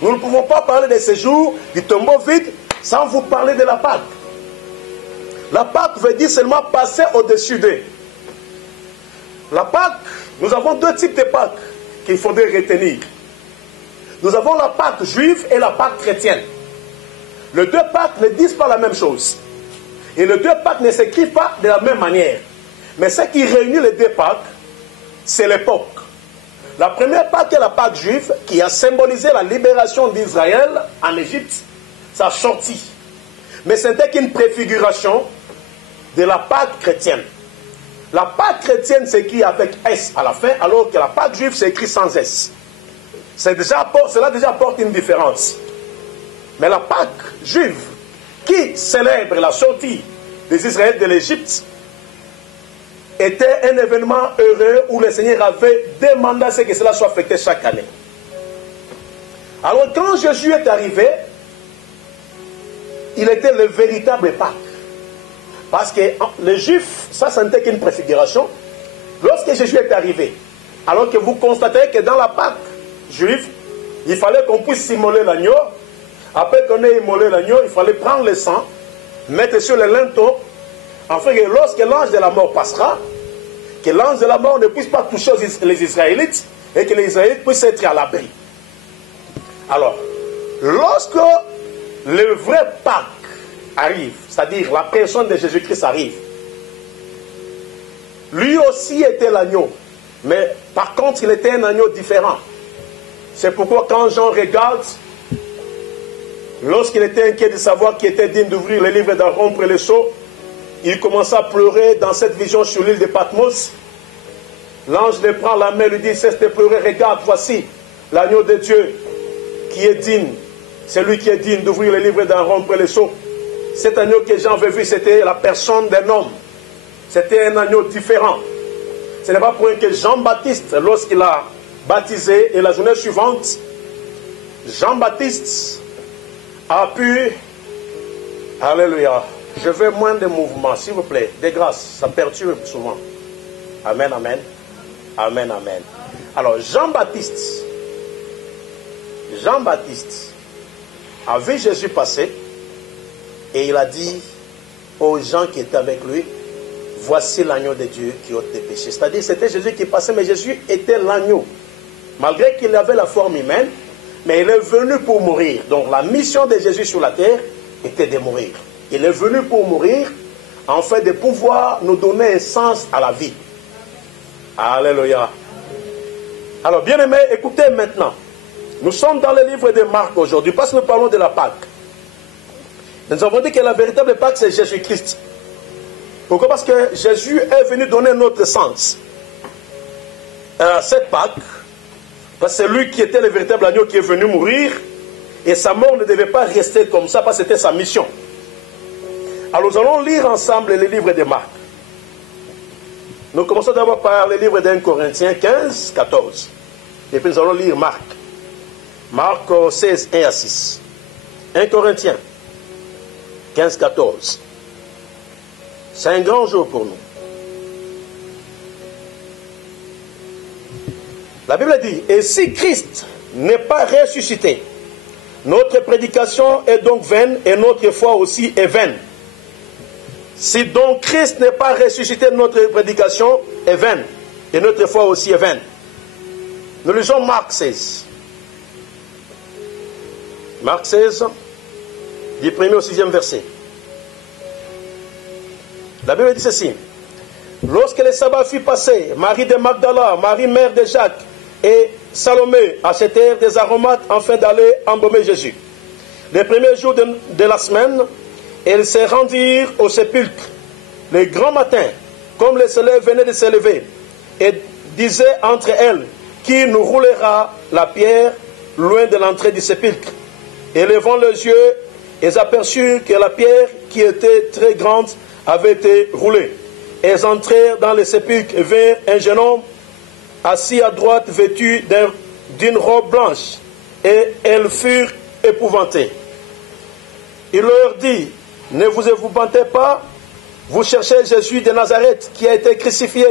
Nous ne pouvons pas parler de ce jour du tombeau vide sans vous parler de la Pâque. La Pâque veut dire seulement passer au-dessus d'eux. La Pâque, nous avons deux types de Pâques qu'il faudrait retenir. Nous avons la Pâque juive et la Pâque chrétienne. Les deux Pâques ne disent pas la même chose. Et les deux Pâques ne s'écrivent pas de la même manière. Mais ce qui réunit les deux Pâques, c'est l'époque. La première Pâque est la Pâque juive qui a symbolisé la libération d'Israël en Égypte, sa sortie. Mais ce n'était qu'une préfiguration de la Pâque chrétienne. La Pâque chrétienne s'écrit avec S à la fin, alors que la Pâque juive s'écrit sans S. Cela déjà apporte une différence. Mais la Pâque juive, qui célèbre la sortie des Israélites de l'Égypte, était un événement heureux où le Seigneur avait demandé à ce que cela soit fêté chaque année. Alors quand Jésus est arrivé, il était le véritable Pâque. Parce que les Juifs, ça n'était qu'une préfiguration. Lorsque Jésus est arrivé, alors que vous constatez que dans la Pâque juive, il fallait qu'on puisse immoler l'agneau. Après qu'on ait immolé l'agneau, il fallait prendre le sang, mettre sur le linteau, afin que lorsque l'ange de la mort passera, que l'ange de la mort ne puisse pas toucher les Israélites et que les Israélites puissent être à l'abri. Alors, lorsque le vrai Pâques arrive, c'est-à-dire la personne de Jésus-Christ arrive, lui aussi était l'agneau, mais par contre il était un agneau différent. C'est pourquoi quand Jean regarde, lorsqu'il était inquiet de savoir qui était digne d'ouvrir le livre et d'en rompre les sceaux, il commença à pleurer dans cette vision sur l'île de Patmos. L'ange lui prend la main et lui dit, cesse de pleurer, regarde, voici l'agneau de Dieu qui est digne. C'est lui qui est digne d'ouvrir le livre et d'en rompre les sceaux. Cet agneau que Jean avait vu, c'était la personne d'un homme. C'était un agneau différent. Ce n'est pas pour rien que Jean-Baptiste, lorsqu'il a baptisé, et la journée suivante, Jean-Baptiste a pu... Alléluia. Je veux moins de mouvements, s'il vous plaît. De grâce, ça perturbe souvent. Amen, amen. Amen, amen. Alors, Jean-Baptiste a vu Jésus passer et il a dit aux gens qui étaient avec lui, voici l'agneau de Dieu qui ôte tes péchés. C'est-à-dire, c'était Jésus qui passait, mais Jésus était l'agneau. Malgré qu'il avait la forme humaine, mais il est venu pour mourir. Donc, la mission de Jésus sur la terre était de mourir. Il est venu pour mourir, en fait, de pouvoir nous donner un sens à la vie. Alléluia. Alors, bien-aimés, écoutez maintenant. Nous sommes dans le livre de Marc aujourd'hui, parce que nous parlons de la Pâque. Nous avons dit que la véritable Pâque, c'est Jésus-Christ. Pourquoi? Parce que Jésus est venu donner notre sens à cette Pâque. Parce que c'est lui qui était le véritable agneau qui est venu mourir. Et sa mort ne devait pas rester comme ça, parce que c'était sa mission. Alors nous allons lire ensemble le livre de Marc. Nous commençons d'abord par le livre d'1 Corinthiens 15, 14. Et puis nous allons lire Marc. Marc 16, 1 à 6. 1 Corinthiens 15, 14. C'est un grand jour pour nous. La Bible dit, et si Christ n'est pas ressuscité, notre prédication est donc vaine et notre foi aussi est vaine. Si donc Christ n'est pas ressuscité, notre prédication est vaine et notre foi aussi est vaine. Nous lisons Marc 16. Marc 16, du 1er au 6e verset. La Bible dit ceci. Lorsque le sabbat fut passé, Marie de Magdala, Marie mère de Jacques et Salomé achetèrent des aromates afin d'aller embaumer Jésus. Les premiers jours de la semaine, elles se rendirent au sépulcre le grand matin, comme le soleil venait de s'élever, et disaient entre elles, qui nous roulera la pierre loin de l'entrée du sépulcre. Et levant les yeux, elles aperçurent que la pierre, qui était très grande, avait été roulée. Elles entrèrent dans le sépulcre et virent un jeune homme assis à droite, vêtu d'une robe blanche, et elles furent épouvantées. Il leur dit, ne vous épouvantez pas, vous cherchez Jésus de Nazareth qui a été crucifié.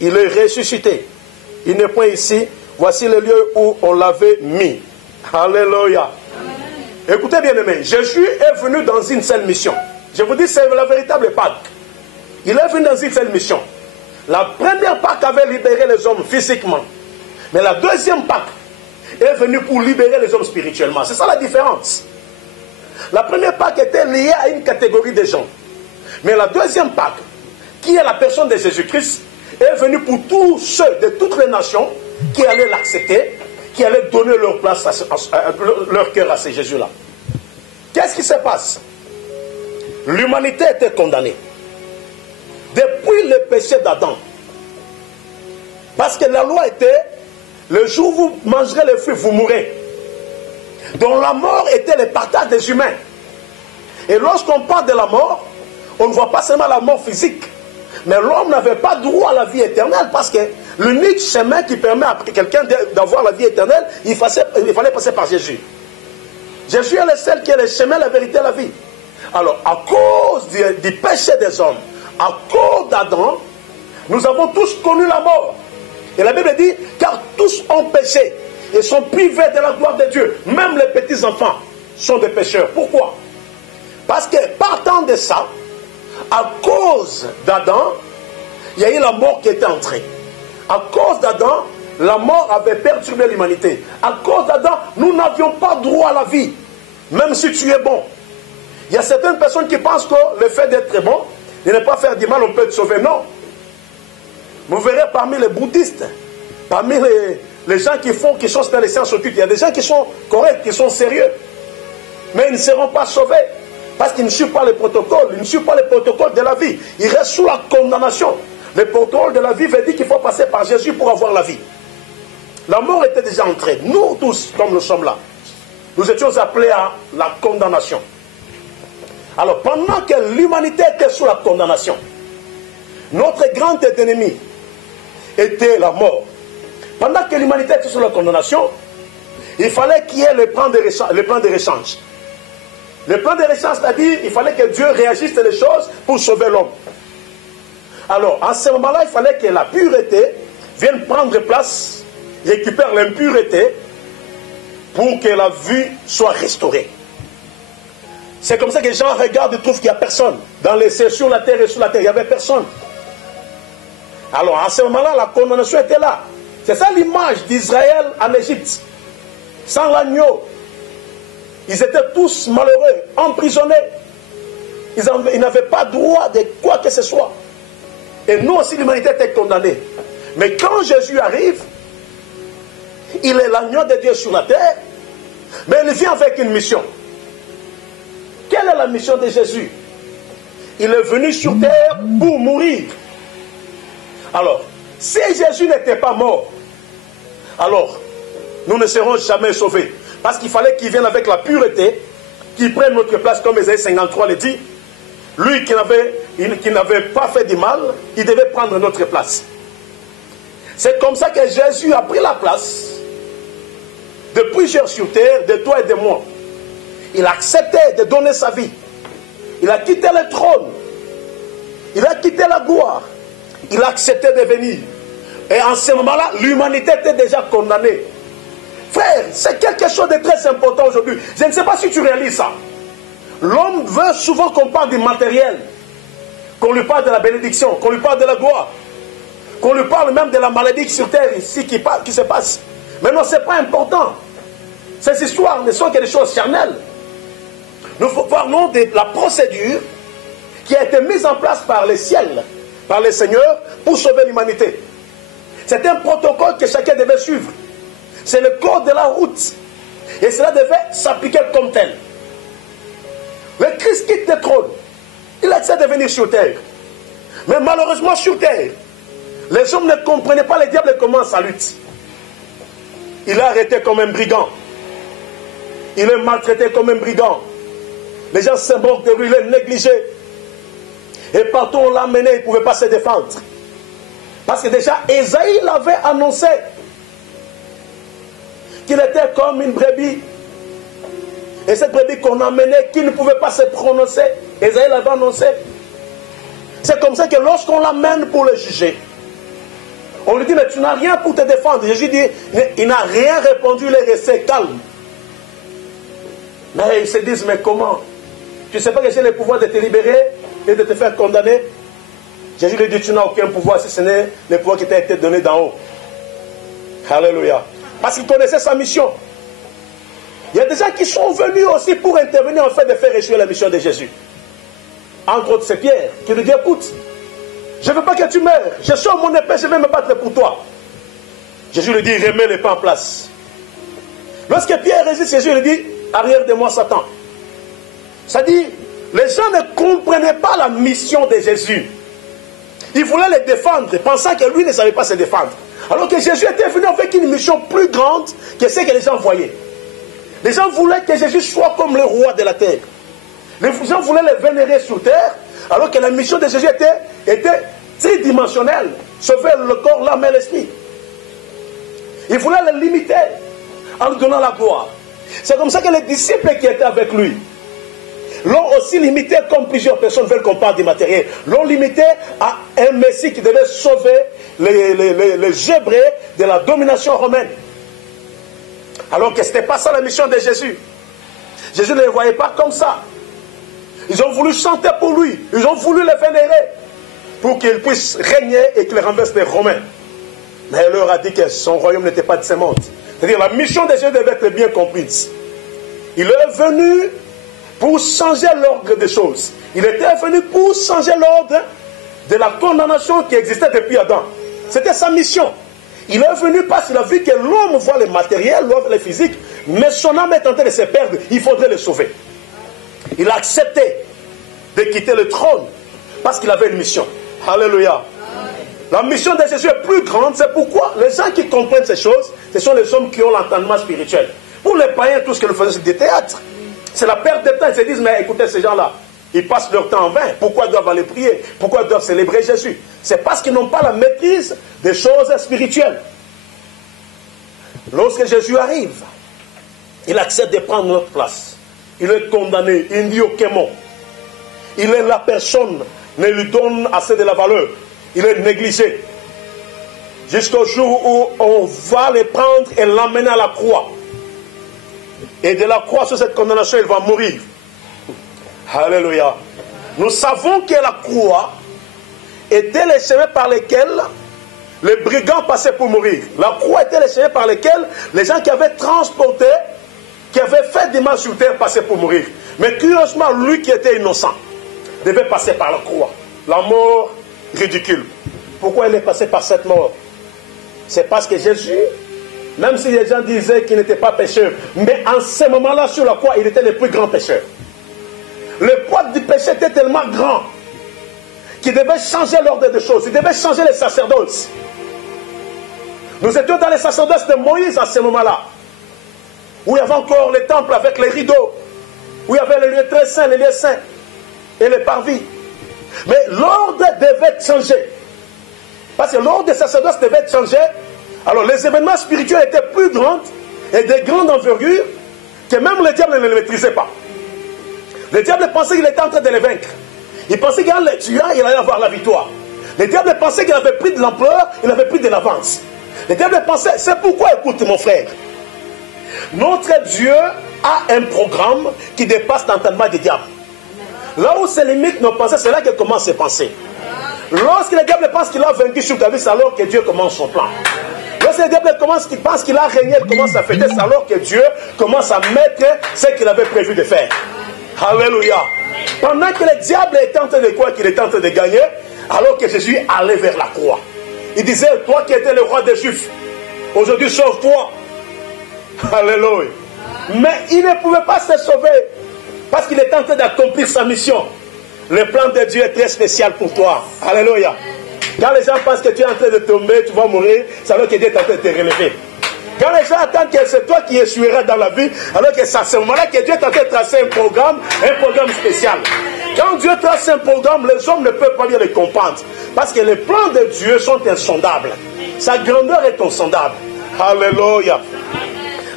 Il est ressuscité. Il n'est point ici, voici le lieu où on l'avait mis. Alléluia. Écoutez bien aimé, Jésus est venu dans une seule mission. Je vous dis, c'est la véritable Pâque. Il est venu dans une seule mission. La première Pâque avait libéré les hommes physiquement. Mais la deuxième Pâque est venue pour libérer les hommes spirituellement. C'est ça la différence. La première Pâque était liée à une catégorie de gens. Mais la deuxième Pâque, qui est la personne de Jésus-Christ, est venue pour tous ceux de toutes les nations qui allaient l'accepter, qui allaient donner leur place, leur cœur à ce Jésus-là. Qu'est-ce qui se passe? L'humanité était condamnée. Depuis le péché d'Adam. Parce que la loi était, le jour où vous mangerez le fruit, vous mourrez. Donc la mort était le partage des humains. Et lorsqu'on parle de la mort, on ne voit pas seulement la mort physique. Mais l'homme n'avait pas droit à la vie éternelle parce que l'unique chemin qui permet à quelqu'un d'avoir la vie éternelle, il fallait passer par Jésus. Jésus est le seul qui est le chemin, la vérité et la vie. Alors, à cause du péché des hommes, à cause d'Adam, nous avons tous connu la mort. Et la Bible dit, car tous ont péché et sont privés de la gloire de Dieu. Même les petits-enfants sont des pécheurs. Pourquoi? Parce que partant de ça, à cause d'Adam, il y a eu la mort qui était entrée. À cause d'Adam, la mort avait perturbé l'humanité. À cause d'Adam, nous n'avions pas droit à la vie, même si tu es bon. Il y a certaines personnes qui pensent que le fait d'être bon, de ne pas faire du mal, on peut te sauver. Non. Vous verrez parmi les bouddhistes, parmi les gens qui sont dans les sciences occultes, il y a des gens qui sont corrects, qui sont sérieux. Mais ils ne seront pas sauvés. Parce qu'ils ne suivent pas les protocoles, ils ne suivent pas les protocoles de la vie. Ils restent sous la condamnation. Le protocole de la vie veut dire qu'il faut passer par Jésus pour avoir la vie. La mort était déjà entrée. Nous tous, comme nous sommes là, nous étions appelés à la condamnation. Alors, pendant que l'humanité était sous la condamnation, notre grand ennemi était la mort. Pendant que l'humanité était sous la condamnation, il fallait qu'il y ait le plan de rechange. Le plan de rechange, c'est-à-dire il fallait que Dieu réagisse les choses pour sauver l'homme. Alors, à ce moment-là, il fallait que la pureté vienne prendre place, récupère l'impureté pour que la vue soit restaurée. C'est comme ça que les gens regardent et trouvent qu'il n'y a personne. Dans les cieux, sur la terre et sous la terre, il n'y avait personne. Alors, à ce moment-là, la condamnation était là. C'est ça l'image d'Israël en Égypte. Sans l'agneau. Ils étaient tous malheureux, emprisonnés. Ils n'avaient pas droit de quoi que ce soit. Et nous aussi, l'humanité était condamnée. Mais quand Jésus arrive, il est l'agneau de Dieu sur la terre, mais il vient avec une mission. Quelle est la mission de Jésus? Il est venu sur terre pour mourir. Alors, si Jésus n'était pas mort, alors nous ne serons jamais sauvés. Parce qu'il fallait qu'il vienne avec la pureté, qu'il prenne notre place, comme Ésaïe 53 le dit. Lui qui n'avait pas fait du mal, il devait prendre notre place. C'est comme ça que Jésus a pris la place de plusieurs sur terre, de toi et de moi. Il a accepté de donner sa vie. Il a quitté le trône. Il a quitté la gloire. Il a accepté de venir. Et en ce moment-là, l'humanité était déjà condamnée. Frère, c'est quelque chose de très important aujourd'hui. Je ne sais pas si tu réalises ça. L'homme veut souvent qu'on parle du matériel, qu'on lui parle de la bénédiction, qu'on lui parle de la gloire, qu'on lui parle même de la maladie sur terre ici qui se passe. Mais non, ce n'est pas important. Ces histoires ne sont que des choses charnelles. Nous parlons de la procédure qui a été mise en place par le ciel, par le Seigneur, pour sauver l'humanité. C'est un protocole que chacun devait suivre. C'est le code de la route. Et cela devait s'appliquer comme tel. Le Christ quitte le trône. Il accepte de venir sur terre. Mais malheureusement, sur terre, les hommes ne comprenaient pas le diable comment sa lutte. Il est arrêté comme un brigand. Il est maltraité comme un brigand. Les gens se moquent de lui, il est négligé. Et partout on l'a mené, il ne pouvait pas se défendre. Parce que déjà, Ésaïe l'avait annoncé. Qu'il était comme une brebis. Et cette brebis qu'on a menée, qui ne pouvait pas se prononcer, Ésaïe l'avait annoncé. C'est comme ça que lorsqu'on l'amène pour le juger, on lui dit, mais tu n'as rien pour te défendre. Jésus dit, il n'a rien répondu, il est resté calme. Mais ils se disent, mais comment? Tu ne sais pas que j'ai le pouvoir de te libérer et de te faire condamner? Jésus lui dit, tu n'as aucun pouvoir si ce n'est le pouvoir qui t'a été donné d'en haut. Alléluia. Parce qu'il connaissait sa mission. Il y a des gens qui sont venus aussi pour intervenir en fait de faire échouer la mission de Jésus. Entre autres, c'est Pierre qui lui dit, écoute, je ne veux pas que tu meurs. Je sors mon épée, je vais me battre pour toi. Jésus lui dit, remets l'épée en place. Lorsque Pierre résiste, Jésus lui dit, arrière de moi, Satan. Ça dit, les gens ne comprenaient pas la mission de Jésus. Ils voulaient les défendre, pensant que lui ne savait pas se défendre. Alors que Jésus était venu avec une mission plus grande que ce que les gens voyaient. Les gens voulaient que Jésus soit comme le roi de la terre. Les gens voulaient le vénérer sur terre, alors que la mission de Jésus était tridimensionnelle. Sauver le corps, l'âme et l'esprit. Ils voulaient le limiter en lui donnant la gloire. C'est comme ça que les disciples qui étaient avec lui l'ont aussi limité, comme plusieurs personnes veulent qu'on parle du matériel. L'ont limité à un Messie qui devait sauver les Hébreux de la domination romaine. Alors que ce n'était pas ça la mission de Jésus. Jésus ne les voyait pas comme ça. Ils ont voulu chanter pour lui. Ils ont voulu le vénérer pour qu'il puisse régner et qu'il renverse les Romains. Mais il leur a dit que son royaume n'était pas de ce monde. C'est-à-dire la mission de Jésus devait être bien comprise. Il est venu pour changer l'ordre des choses. Il était venu pour changer l'ordre de la condamnation qui existait depuis Adam. C'était sa mission. Il est venu parce qu'il a vu que l'homme voit le matériel, l'homme le physique, mais son âme est en train de se perdre. Il faudrait le sauver. Il a accepté de quitter le trône parce qu'il avait une mission. Alléluia. La mission de Jésus est plus grande. C'est pourquoi les gens qui comprennent ces choses, ce sont les hommes qui ont l'entendement spirituel. Pour les païens, tout ce que nous faisons, c'est des théâtres. C'est la perte de temps. Ils se disent, mais écoutez, ces gens-là, ils passent leur temps en vain. Pourquoi ils doivent aller prier? Pourquoi ils doivent célébrer Jésus? C'est parce qu'ils n'ont pas la maîtrise des choses spirituelles. Lorsque Jésus arrive, il accepte de prendre notre place. Il est condamné, il dit aucun mot. Il est la personne, ne lui donne assez de la valeur. Il est négligé. Jusqu'au jour où on va le prendre et l'emmener à la croix. Et de la croix sur cette condamnation, il va mourir. Alléluia. Nous savons que la croix était le chemin par lequel les brigands passaient pour mourir. La croix était le chemin par lequel les gens qui avaient transporté, qui avaient fait des mal sur terre passaient pour mourir. Mais curieusement, lui qui était innocent devait passer par la croix. La mort ridicule. Pourquoi il est passé par cette mort? C'est parce que Jésus, même si les gens disaient qu'il n'était pas pécheur, mais en ce moment-là sur la croix, il était le plus grand pécheur. Le poids du péché était tellement grand qu'il devait changer l'ordre des choses. Il devait changer les sacerdoces. Nous étions dans les sacerdoces de Moïse à ce moment-là, où il y avait encore le temple avec les rideaux, où il y avait les lieux très saints, les lieux saints et les parvis. Mais l'ordre devait changer. Parce que l'ordre des sacerdoces devait changer. Alors les événements spirituels étaient plus grands et de grande envergure que même le diable ne les maîtrisait pas. Le diable pensait qu'il était en train de les vaincre. Il pensait qu'en les tuant, il allait avoir la victoire. Le diable pensait qu'il avait pris de l'ampleur, il avait pris de l'avance. Le diable pensait, c'est pourquoi, écoute mon frère, notre Dieu a un programme qui dépasse l'entendement du diable. Là où se limitent nos pensées, c'est là que commence ses pensées. Lorsque le diable pense qu'il a vaincu sur ta vie, c'est alors que Dieu commence son plan. Lorsque le diable pense qu'il a régné, il commence à fêter, c'est alors que Dieu commence à mettre ce qu'il avait prévu de faire. Alléluia. Pendant que le diable était en train de croire qu'il était en train de gagner, alors que Jésus allait vers la croix. Il disait, toi qui étais le roi des Juifs, aujourd'hui sauve-toi. Alléluia. Mais il ne pouvait pas se sauver parce qu'il était en train d'accomplir sa mission. Le plan de Dieu est très spécial pour toi. Alléluia. Quand les gens pensent que tu es en train de tomber, tu vas mourir, c'est alors que Dieu est en train de te relever. Quand les gens attendent que c'est toi qui essuieras dans la vie, alors que c'est à ce moment-là que Dieu est en train de tracer un programme spécial. Quand Dieu trace un programme, les hommes ne peuvent pas bien le comprendre. Parce que les plans de Dieu sont insondables. Sa grandeur est insondable. Alléluia.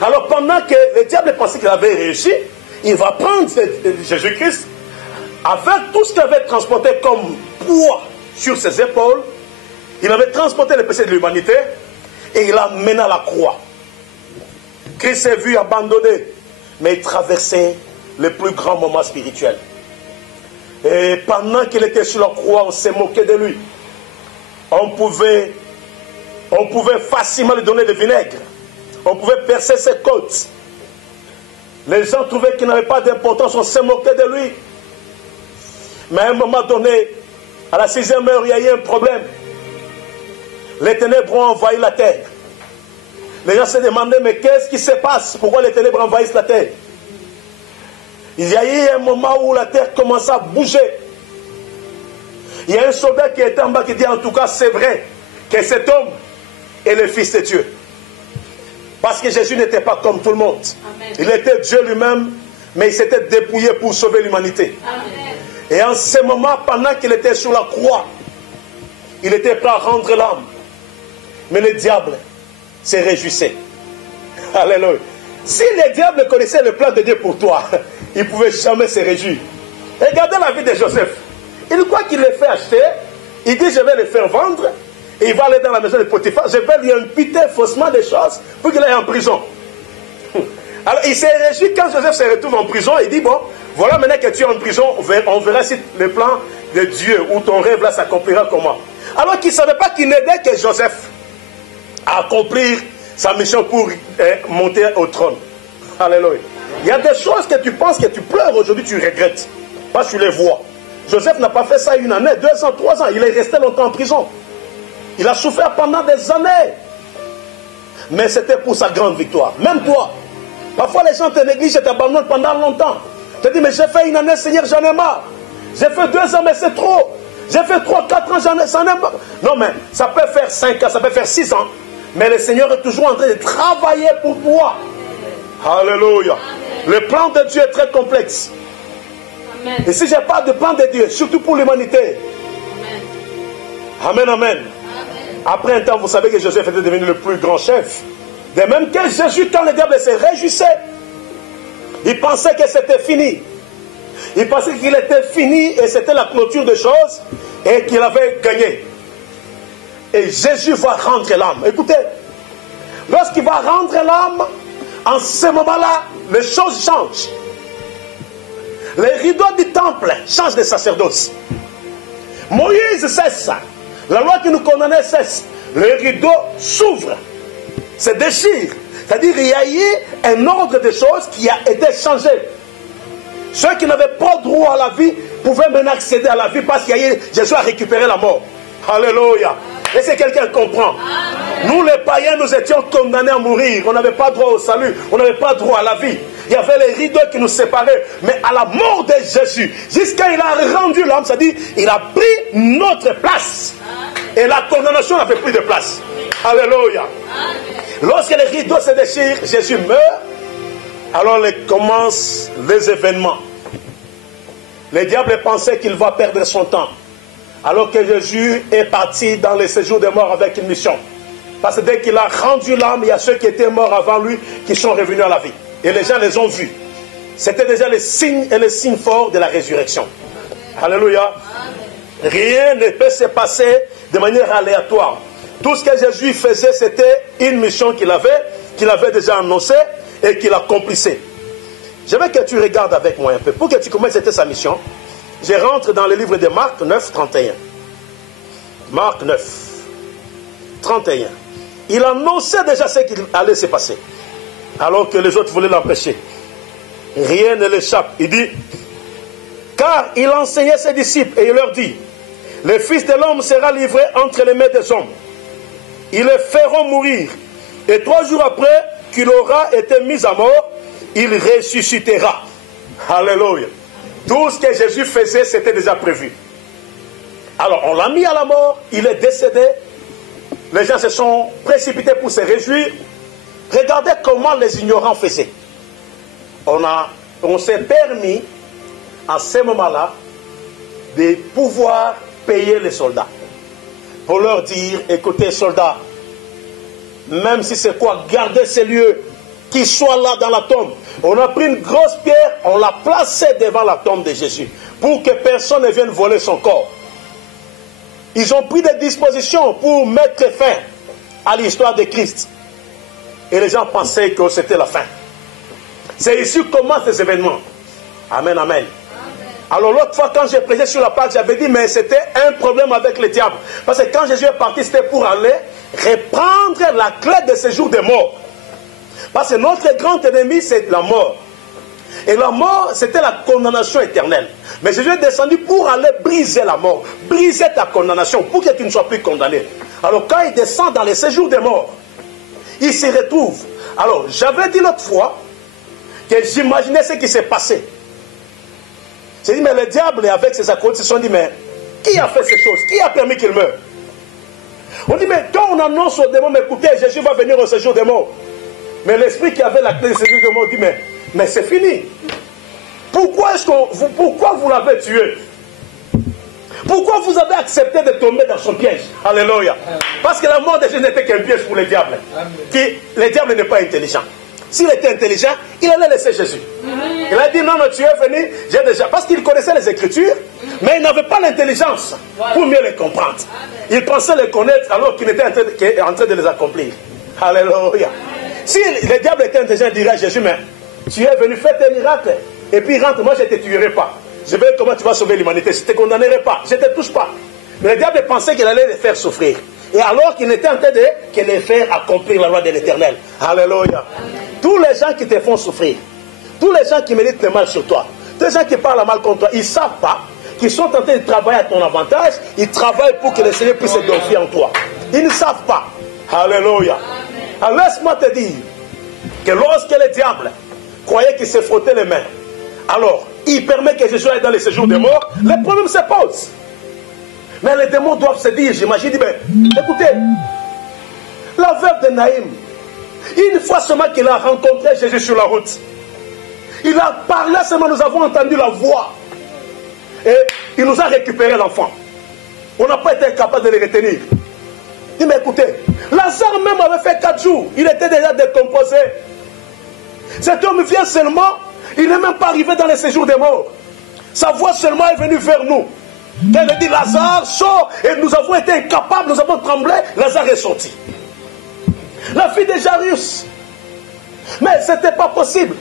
Alors pendant que le diable pensait qu'il avait réussi, il va prendre Jésus-Christ avec tout ce qu'il avait transporté comme poids sur ses épaules. Il avait transporté le péché de l'humanité et il l'a mené à la croix. Christ s'est vu abandonné mais il traversait le plus grand moment spirituel. Et pendant qu'il était sur la croix, on s'est moqué de lui. On pouvait facilement lui donner du vinaigre. On pouvait percer ses côtes. Les gens trouvaient qu'il n'avait pas d'importance, on s'est moqué de lui. Mais à un moment donné, à la 6e heure, il y a eu un problème. Les ténèbres ont envahi la terre. Les gens se demandaient, mais qu'est-ce qui se passe? Pourquoi les ténèbres envahissent la terre? Il y a eu un moment où la terre commence à bouger. Il y a un soldat qui était en bas qui dit, en tout cas, c'est vrai que cet homme est le Fils de Dieu. Parce que Jésus n'était pas comme tout le monde. Amen. Il était Dieu lui-même, mais il s'était dépouillé pour sauver l'humanité. Et en ce moment, pendant qu'il était sur la croix, il était prêt à rendre l'âme. Mais le diable se réjouissait. Alléluia. Si le diable connaissait le plan de Dieu pour toi, il ne pouvait jamais se réjouir. Regardez la vie de Joseph. Il croit qu'il les fait acheter. Il dit, je vais les faire vendre. Et il va aller dans la maison de Potiphar. Je vais lui imputer faussement des choses pour qu'il aille en prison. Alors il s'est réjoui quand Joseph se retrouve en prison. Il dit, bon, voilà maintenant que tu es en prison, on verra si le plan de Dieu ou ton rêve là s'accomplira comment. Alors qu'il ne savait pas qu'il n'aidait que Joseph à accomplir sa mission pour monter au trône. Alléluia. Il y a des choses que tu penses que tu pleures aujourd'hui, tu regrettes. Parce que tu les vois. Joseph n'a pas fait ça 1 année, 2 ans, 3 ans. Il est resté longtemps en prison. Il a souffert pendant des années. Mais c'était pour sa grande victoire. Même toi. Parfois les gens te négligent et t'abandonnent pendant longtemps. Tu te dis, mais j'ai fait 1 année, Seigneur, j'en ai marre. J'ai fait 2 ans, mais c'est trop. J'ai fait 3, 4 ans, j'en ai marre. Non, mais ça peut faire 5 ans, ça peut faire 6 ans. Mais le Seigneur est toujours en train de travailler pour toi. Alléluia. Le plan de Dieu est très complexe. Amen. Et si je parle de plan de Dieu, surtout pour l'humanité. Amen, amen. Après un temps, vous savez que Joseph était devenu le plus grand chef. De même que Jésus, quand le diable se réjouissait, il pensait que c'était fini. Il pensait qu'il était fini et c'était la clôture des choses et qu'il avait gagné. Et Jésus va rendre l'âme. Écoutez, lorsqu'il va rendre l'âme, en ce moment-là, les choses changent. Les rideaux du temple changent de sacerdoce. Moïse cesse ça. La loi qui nous condamnait cesse. Les rideaux s'ouvrent, se déchirent. C'est-à-dire qu'il y a eu un ordre de choses qui a été changé. Ceux qui n'avaient pas droit à la vie pouvaient maintenant accéder à la vie parce que Jésus a récupéré la mort. Alléluia. Et si quelqu'un comprend, nous les païens, nous étions condamnés à mourir. On n'avait pas droit au salut, on n'avait pas droit à la vie. Il y avait les rideaux qui nous séparaient. Mais à la mort de Jésus, jusqu'à il a rendu l'âme, c'est-à-dire il a pris notre place. Et la condamnation n'avait plus de place. Alléluia. Lorsque les rideaux se déchirent, Jésus meurt. Alors commencent les événements. Le diable pensait qu'il va perdre son temps. Alors que Jésus est parti dans les séjours des morts avec une mission. Parce que dès qu'il a rendu l'âme, il y a ceux qui étaient morts avant lui qui sont revenus à la vie. Et les gens les ont vus. C'était déjà les signes et les signes forts de la résurrection. Alléluia. Rien ne peut se passer de manière aléatoire. Tout ce que Jésus faisait, c'était une mission qu'il avait déjà annoncée et qu'il accomplissait. Je veux que tu regardes avec moi un peu. Pour que tu commences, c'était sa mission. Je rentre dans le livre de Marc 9, 31. Marc 9, 31. Il annonçait déjà ce qui allait se passer. Alors que les autres voulaient l'empêcher. Rien ne l'échappe. Il dit, car il enseignait ses disciples et il leur dit, le Fils de l'homme sera livré entre les mains des hommes. Ils le feront mourir. Et 3 jours après qu'il aura été mis à mort, il ressuscitera. Alléluia. Tout ce que Jésus faisait, c'était déjà prévu. Alors, on l'a mis à la mort, il est décédé. Les gens se sont précipités pour se réjouir. Regardez comment les ignorants faisaient. On s'est permis, à ce moment-là, de pouvoir payer les soldats. Pour leur dire, écoutez soldats, même si c'est quoi, gardez ces lieux, qu'ils soient là dans la tombe. On a pris une grosse pierre, on l'a placée devant la tombe de Jésus, pour que personne ne vienne voler son corps. Ils ont pris des dispositions pour mettre fin à l'histoire de Christ. Et les gens pensaient que c'était la fin. C'est ici que commencent les événements. Amen, amen. Alors l'autre fois quand j'ai prêché sur la Pâque, j'avais dit mais c'était un problème avec le diable. Parce que quand Jésus est parti, c'était pour aller reprendre la clé de séjour des morts. Parce que notre grand ennemi, c'est la mort. Et la mort, c'était la condamnation éternelle. Mais Jésus est descendu pour aller briser la mort, briser ta condamnation, pour que tu ne sois plus condamné. Alors quand il descend dans les séjours des morts, il se retrouve. Alors j'avais dit l'autre fois que j'imaginais ce qui s'est passé. J'ai dit, mais le diable avec ses acolytes se sont dit, mais qui a fait ces choses? Qui a permis qu'il meure? On dit, mais quand on annonce aux démons, mais écoutez, Jésus va venir au séjour des morts. Mais l'esprit qui avait la clé du séjour des morts dit, mais c'est fini. Pourquoi vous l'avez tué? Pourquoi vous avez accepté de tomber dans son piège? Alléluia. Parce que la mort de Jésus n'était qu'un piège pour le diable. Le diable n'est pas intelligent. S'il était intelligent, il allait laisser Jésus. Il a dit non, tu es venu, j'ai déjà. Parce qu'il connaissait les Écritures, mais il n'avait pas l'intelligence pour mieux les comprendre. Il pensait les connaître alors qu'il était en train de les accomplir. Alléluia. Si le diable était intelligent, il dirait à Jésus, mais tu es venu faire tes miracles, et puis rentre, moi je ne te tuerai pas. Je vais comment tu vas sauver l'humanité, je ne te condamnerai pas, je ne te touche pas. Mais le diable pensait qu'il allait les faire souffrir. Et alors qu'il était en train de les faire accomplir la loi de l'Éternel. Alléluia. Tous les gens qui te font souffrir, tous les gens qui méritent le mal sur toi, tous les gens qui parlent mal contre toi, ils ne savent pas qu'ils sont en train de travailler à ton avantage, ils travaillent pour que le Seigneur puisse se glorifier en toi. Ils ne savent pas. Alléluia. Alors laisse-moi te dire que lorsque le diable croyait qu'il se frottait les mains, alors il permet que Jésus aille dans les séjours des morts, le problème se pose. Mais les démons doivent se dire, j'imagine, mais écoutez, la veuve de Naïm, une fois seulement qu'il a rencontré Jésus sur la route, il a parlé seulement, nous avons entendu la voix. Et il nous a récupéré l'enfant. On n'a pas été capable de le retenir. Il dit, mais écoutez, Lazare même avait fait 4 jours. Il était déjà décomposé. Cet homme vient seulement, il n'est même pas arrivé dans les séjours des morts. Sa voix seulement est venue vers nous. Elle a dit, Lazare, sort. Et nous avons été incapables, nous avons tremblé. Lazare est sorti. La fille de Jairus. Mais ce n'était pas possible.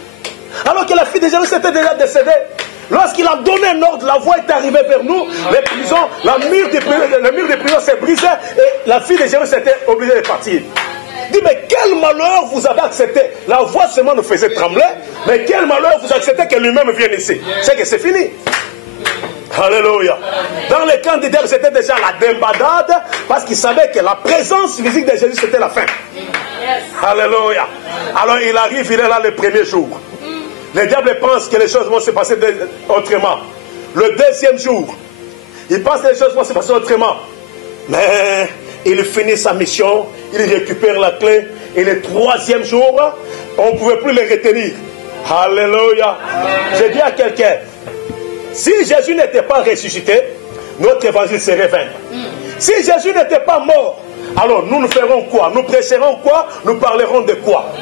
Alors que la fille de Jairus était déjà décédée. Lorsqu'il a donné un ordre, la voix est arrivée vers nous. Les prisons, le mur de prison s'est brisé. Et la fille de Jairus était obligée de partir. Il dit, mais quel malheur vous avez accepté? La voix seulement nous faisait trembler. Mais quel malheur vous acceptez que lui-même vienne ici? C'est que c'est fini. Alléluia. Dans le camp de diable, c'était déjà la débandade parce qu'il savait que la présence physique de Jésus, c'était la fin. Alléluia. Alors il arrive, il est là le premier jour. Le diable pense que les choses vont se passer autrement. Le deuxième jour, il pense que les choses vont se passer autrement. Mais il finit sa mission, il récupère la clé. Et le troisième jour, on ne pouvait plus le retenir. Alléluia. J'ai dit à quelqu'un, si Jésus n'était pas ressuscité, notre évangile serait vain. Si Jésus n'était pas mort, alors nous ferons quoi? Nous prêcherons quoi? Nous parlerons de quoi?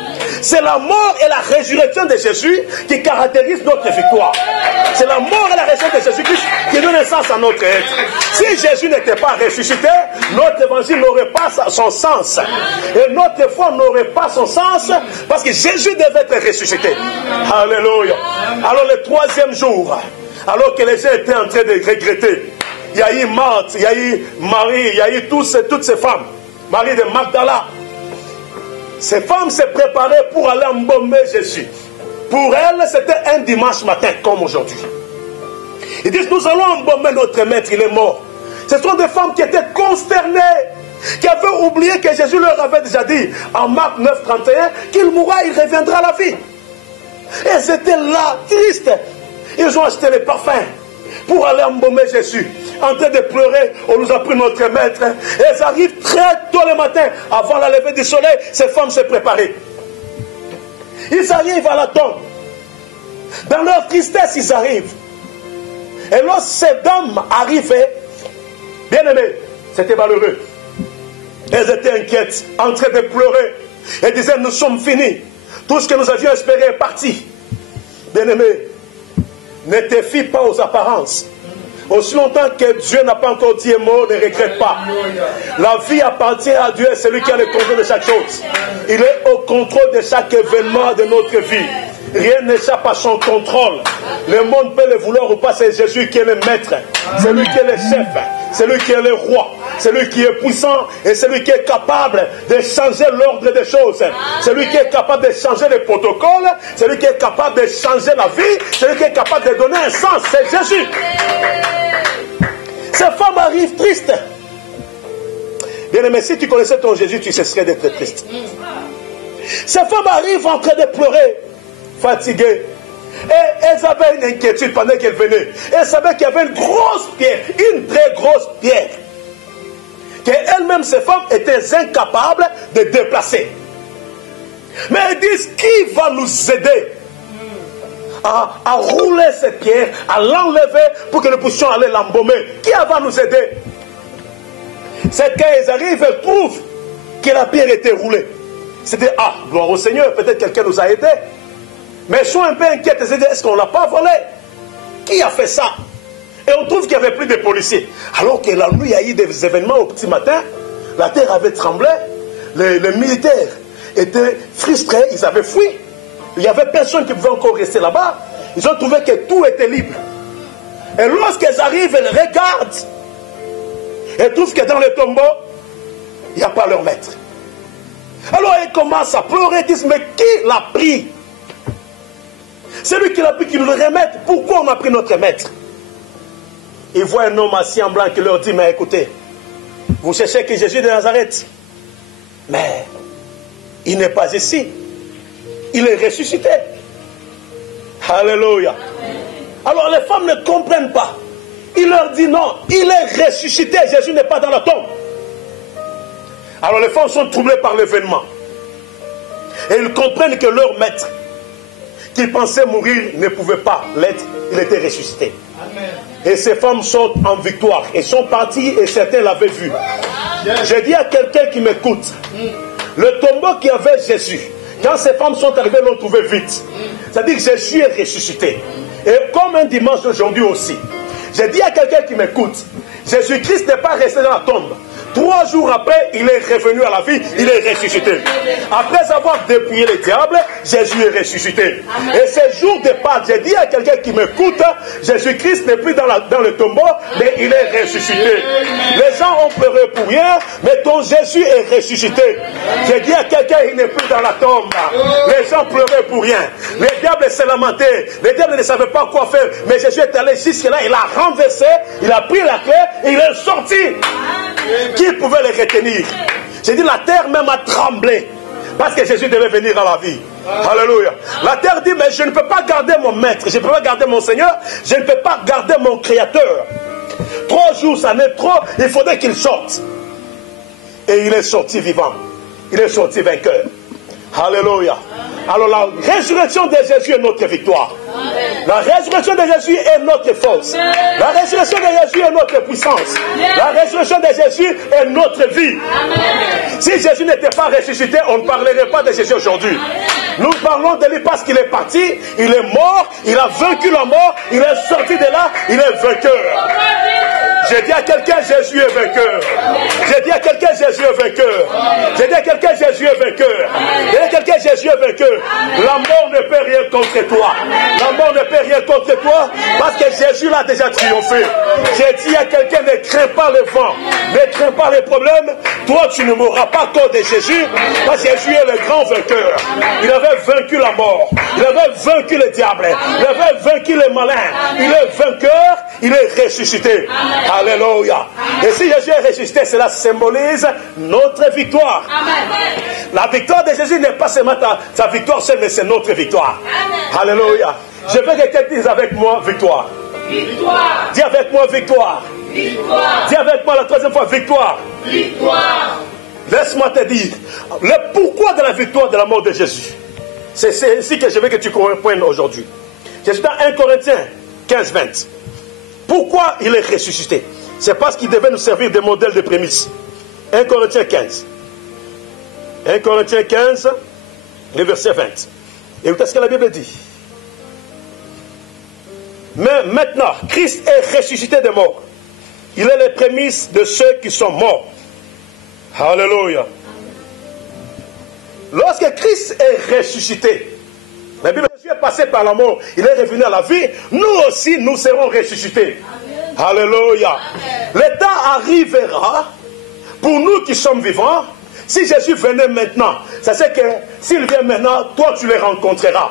C'est la mort et la résurrection de Jésus qui caractérisent notre victoire. C'est la mort et la résurrection de Jésus-Christ qui donne naissance à notre être. Si Jésus n'était pas ressuscité, notre évangile n'aurait pas son sens. Et notre foi n'aurait pas son sens parce que Jésus devait être ressuscité. Alléluia. Alors le troisième jour, alors que les gens étaient en train de regretter, il y a eu Marthe, il y a eu Marie, il y a eu toutes ces femmes. Marie de Magdala. Ces femmes se préparaient pour aller embaumer Jésus. Pour elles, c'était un dimanche matin comme aujourd'hui. Ils disent, nous allons embaumer notre maître, il est mort. Ce sont des femmes qui étaient consternées, qui avaient oublié que Jésus leur avait déjà dit, en Marc 9, 31, qu'il mourra, il reviendra à la vie. Et c'était là, tristes. Ils ont acheté les parfums pour aller embaumer Jésus. En train de pleurer, on nous a pris notre maître. Et elles arrivent très tôt le matin, avant la levée du soleil, ces femmes se préparaient. Ils arrivent à la tombe. Dans leur tristesse, ils arrivent. Et lorsque ces dames arrivaient, bien aimés, c'était malheureux. Elles étaient inquiètes, en train de pleurer. Elles disaient, nous sommes finis. Tout ce que nous avions espéré est parti. Bien aimés, ne te fie pas aux apparences. Aussi longtemps que Dieu n'a pas encore dit un mot, ne regrette pas. La vie appartient à Dieu, c'est lui qui a le contrôle de chaque chose. Il est au contrôle de chaque événement de notre vie. Rien n'échappe à son contrôle. Le monde peut le vouloir ou pas, c'est Jésus qui est le maître. C'est lui qui est le chef. C'est lui qui est le roi. C'est lui qui est puissant et c'est lui qui est capable de changer l'ordre des choses. C'est lui qui est capable de changer les protocoles. C'est lui qui est capable de changer la vie. C'est lui qui est capable de donner un sens. C'est Jésus. Ces femmes arrivent tristes. Bien aimé, si tu connaissais ton Jésus, tu cesserais d'être triste. Ces femmes arrivent en train de pleurer, fatiguées. Et elles avaient une inquiétude pendant qu'elles venaient. Elles savaient qu'il y avait une grosse pierre, une très grosse pierre, qu'elles-mêmes, ces femmes, étaient incapables de déplacer. Mais elles disent, qui va nous aider à rouler cette pierre, à l'enlever pour que nous puissions aller l'embaumer? Qui va nous aider? C'est quand elles arrivent, elles trouvent que la pierre était roulée. C'était, ah, gloire au Seigneur, peut-être quelqu'un nous a aidés. Mais elles sont un peu inquiètes, elles se disent, est-ce qu'on ne l'a pas volé? Qui a fait ça? Et on trouve qu'il n'y avait plus de policiers. Alors que la nuit, il y a eu des événements au petit matin, la terre avait tremblé, les militaires étaient frustrés, ils avaient fui. Il n'y avait personne qui pouvait encore rester là-bas. Ils ont trouvé que tout était libre. Et lorsqu'elles arrivent, elles regardent, elles trouvent que dans le tombeau, il n'y a pas leur maître. Alors elles commencent à pleurer, disent, mais qui l'a pris? C'est lui qui l'a pris, qui nous le remette. Pourquoi on a pris notre maître? Ils voient un homme assis en blanc qui leur dit, mais écoutez, vous cherchez que Jésus de Nazareth, mais il n'est pas ici. Il est ressuscité. Alléluia. Alors les femmes ne comprennent pas. Il leur dit non, il est ressuscité, Jésus n'est pas dans la tombe. Alors les femmes sont troublées par l'événement. Et ils comprennent que leur maître, qu'ils pensaient mourir, ne pouvait pas l'être, il était ressuscité. Amen. Et ces femmes sont en victoire. Elles sont parties et certains l'avaient vu. J'ai dit à quelqu'un qui m'écoute, le tombeau qui avait Jésus, quand ces femmes sont arrivées, l'ont trouvé vite. C'est-à-dire que Jésus est ressuscité. Et comme un dimanche d'aujourd'hui aussi, j'ai dit à quelqu'un qui m'écoute, Jésus-Christ n'est pas resté dans la tombe. 3 jours après, il est revenu à la vie, il est ressuscité. Après avoir dépouillé le diable, Jésus est ressuscité. Et ces jours de Pâques, j'ai dit à quelqu'un qui m'écoute, Jésus-Christ n'est plus dans le tombeau, mais il est ressuscité. Les gens ont pleuré pour rien, mais ton Jésus est ressuscité. J'ai dit à quelqu'un, il n'est plus dans la tombe. Les gens pleuraient pour rien. Le diable s'est lamenté. Le diable ne savait pas quoi faire. Mais Jésus est allé jusque-là, il a renversé, il a pris la clé, et il est sorti. Qui pouvait les retenir? J'ai dit, la terre même a tremblé parce que Jésus devait venir à la vie. Alléluia. La terre dit, mais je ne peux pas garder mon maître, je ne peux pas garder mon Seigneur, je ne peux pas garder mon Créateur. 3 jours, ça n'est trop, il faudrait qu'il sorte. Et il est sorti vivant. Il est sorti vainqueur. Alléluia. Alors la résurrection de Jésus est notre victoire. La résurrection de Jésus est notre force. La résurrection de Jésus est notre puissance. La résurrection de Jésus est notre vie. Si Jésus n'était pas ressuscité, on ne parlerait pas de Jésus aujourd'hui. Nous parlons de lui parce qu'il est parti, il est mort, il a vaincu la mort, il est sorti de là, il est vainqueur. J'ai dit à quelqu'un, Jésus est vainqueur. J'ai dit à quelqu'un, Jésus est vainqueur. J'ai dit à quelqu'un, Jésus est vainqueur. J'ai dit à quelqu'un, Jésus est vainqueur. La mort ne peut rien contre toi. La mort ne peut rien contre toi parce que Jésus l'a déjà triomphé. J'ai dit à quelqu'un, ne crains pas le vent, ne crains pas les problèmes. Toi, tu ne mourras pas à cause de Jésus parce que Jésus est le grand vainqueur. Il avait vaincu la mort. Il avait vaincu le diable. Il avait vaincu les malins. Il est vainqueur. Il est ressuscité. Alléluia. Et si Jésus est ressuscité, cela symbolise notre victoire. Amen. La victoire de Jésus n'est pas seulement sa victoire seule, mais c'est notre victoire. Amen. Alléluia. Je veux que quelqu'un dise avec moi victoire. Victoire. Dis avec moi victoire. Victoire. Dis avec moi la 3e fois victoire. Victoire. Laisse-moi te dire le pourquoi de la victoire de la mort de Jésus. C'est ici que je veux que tu comprennes aujourd'hui. Je suis dans 1 Corinthiens 15, 20. Pourquoi il est ressuscité? C'est parce qu'il devait nous servir de modèle de prémisse. 1 Corinthiens 15. 1 Corinthiens 15, le verset 20. Écoutez ce que la Bible dit. Mais maintenant, Christ est ressuscité des morts. Il est les prémices de ceux qui sont morts. Alléluia. Lorsque Christ est ressuscité, la Bible dit est passé par la mort, il est revenu à la vie, nous aussi, nous serons ressuscités. Alléluia. Le temps arrivera pour nous qui sommes vivants. Si Jésus venait maintenant, ça c'est que s'il vient maintenant, toi tu les rencontreras.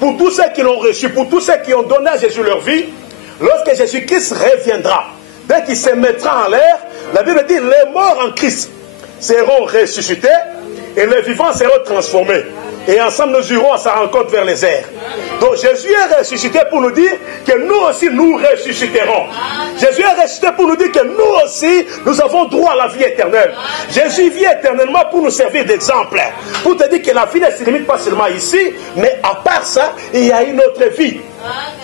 Pour tous ceux qui l'ont reçu, pour tous ceux qui ont donné à Jésus leur vie, lorsque Jésus-Christ reviendra, dès qu'il se mettra en l'air, la Bible dit les morts en Christ seront ressuscités et les vivants seront transformés. Et ensemble nous irons à sa rencontre vers les airs. Donc Jésus est ressuscité pour nous dire que nous aussi nous ressusciterons. Jésus est ressuscité pour nous dire que nous aussi nous avons droit à la vie éternelle. Jésus vit éternellement pour nous servir d'exemple. Pour te dire que la vie ne se limite pas seulement ici, mais à part ça, il y a une autre vie.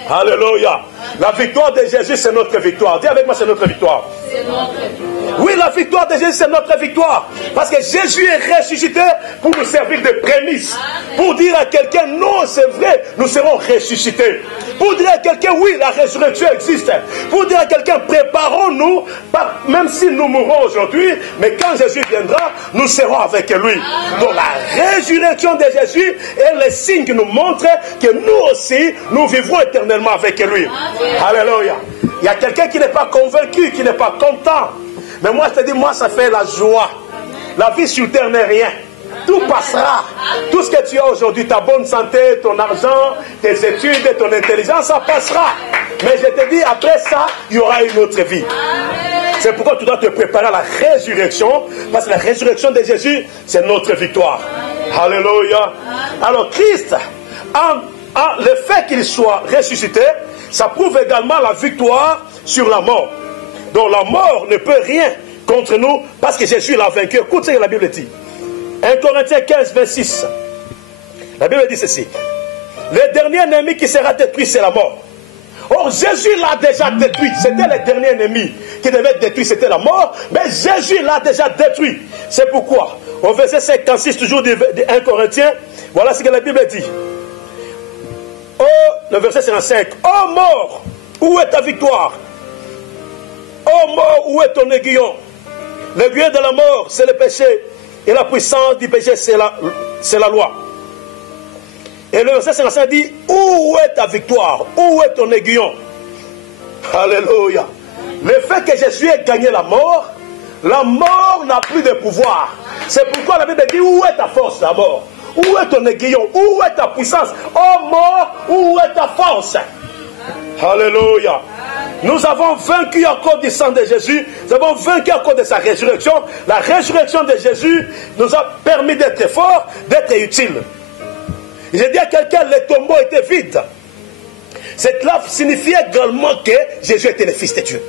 Alléluia. La victoire de Jésus, c'est notre victoire. Dis avec moi, c'est notre victoire. C'est notre victoire. Oui, la victoire de Jésus, c'est notre victoire. Parce que Jésus est ressuscité pour nous servir de prémisse. Pour dire à quelqu'un, non, c'est vrai, nous serons ressuscités. Pour dire à quelqu'un, oui, la résurrection existe. Pour dire à quelqu'un, préparons-nous, même si nous mourrons aujourd'hui, mais quand Jésus viendra, nous serons avec lui. Donc la résurrection de Jésus est le signe qui nous montre que nous aussi, nous vivrons éternellement avec lui. Alléluia. Il y a quelqu'un qui n'est pas convaincu, qui n'est pas content. Mais moi, je te dis, moi, ça fait la joie. La vie sur terre n'est rien. Tout passera. Tout ce que tu as aujourd'hui, ta bonne santé, ton argent, tes études, ton intelligence, ça passera. Mais je te dis, après ça, il y aura une autre vie. C'est pourquoi tu dois te préparer à la résurrection. Parce que la résurrection de Jésus, c'est notre victoire. Alléluia. Alors, Christ, le fait qu'il soit ressuscité, ça prouve également la victoire sur la mort. Donc la mort ne peut rien contre nous parce que Jésus l'a vaincu. Écoute ce que la Bible dit. 1 Corinthiens 15, 26. La Bible dit ceci. Le dernier ennemi qui sera détruit, c'est la mort. Or, Jésus l'a déjà détruit. C'était le dernier ennemi qui devait être détruit, c'était la mort. Mais Jésus l'a déjà détruit. C'est pourquoi, au verset 56, toujours de 1 Corinthiens, voilà ce que la Bible dit. Oh, le verset 55. Oh mort, où est ta victoire? Oh mort, où est ton aiguillon? L'aiguillon de la mort, c'est le péché. Et la puissance du péché, c'est la loi. Et le verset 55 dit, où est ta victoire? Où est ton aiguillon? Alléluia. Le fait que Jésus ait gagné la mort n'a plus de pouvoir. C'est pourquoi la Bible dit, où est ta force, la mort? Où est ton aiguillon? Où est ta puissance? Oh mort, où est ta force? Alléluia. Nous avons vaincu à cause du sang de Jésus. Nous avons vaincu à cause de sa résurrection. La résurrection de Jésus nous a permis d'être forts, d'être utiles. J'ai dit à quelqu'un, le tombeau était vide. Cela signifiait également que Jésus était le Fils de Dieu.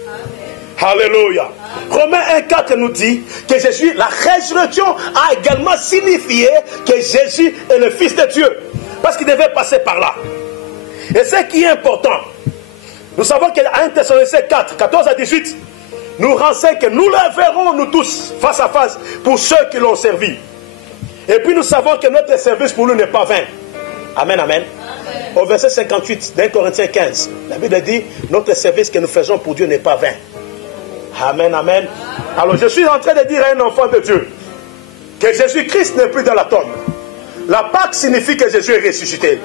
Alléluia. Romains 1,4 nous dit que Jésus, la résurrection a également signifié que Jésus est le Fils de Dieu. Parce qu'il devait passer par là. Et ce qui est important, nous savons qu'à 1 Thessaloniciens 4, 14 à 18, nous renseigne que nous le verrons, nous tous, face à face, pour ceux qui l'ont servi. Et puis nous savons que notre service pour lui n'est pas vain. Amen, amen. Au verset 58 d'A Corinthiens 15, la Bible dit, notre service que nous faisons pour Dieu n'est pas vain. Amen, amen. Alors je suis en train de dire à un enfant de Dieu que Jésus-Christ n'est plus dans la tombe. La Pâque signifie que Jésus est ressuscité.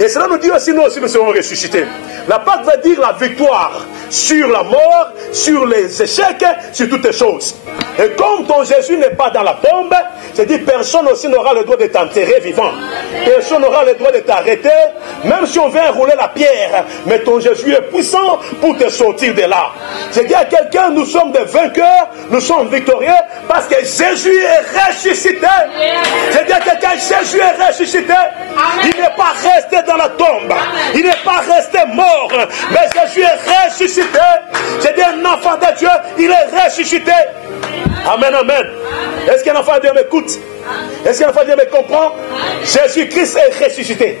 Et cela nous dit aussi, nous aussi nous serons ressuscités. La Pâque veut dire la victoire sur la mort, sur les échecs, sur toutes les choses. Et comme ton Jésus n'est pas dans la tombe, c'est dit personne aussi n'aura le droit de t'enterrer vivant. Personne n'aura le droit de t'arrêter, même si on vient rouler la pierre. Mais ton Jésus est puissant pour te sortir de là. J'ai dit à quelqu'un, nous sommes des vainqueurs, nous sommes victorieux, parce que Jésus est ressuscité. J'ai dit à quelqu'un, Jésus est ressuscité. Il n'est pas resté dans la tombe. Il n'est pas resté mort. Mais Jésus est ressuscité. J'ai dit un enfant de Dieu, il est ressuscité. Amen, amen. Est-ce qu'un enfant de Dieu m'écoute? Est-ce qu'un enfant de Dieu me comprend? Jésus-Christ est ressuscité.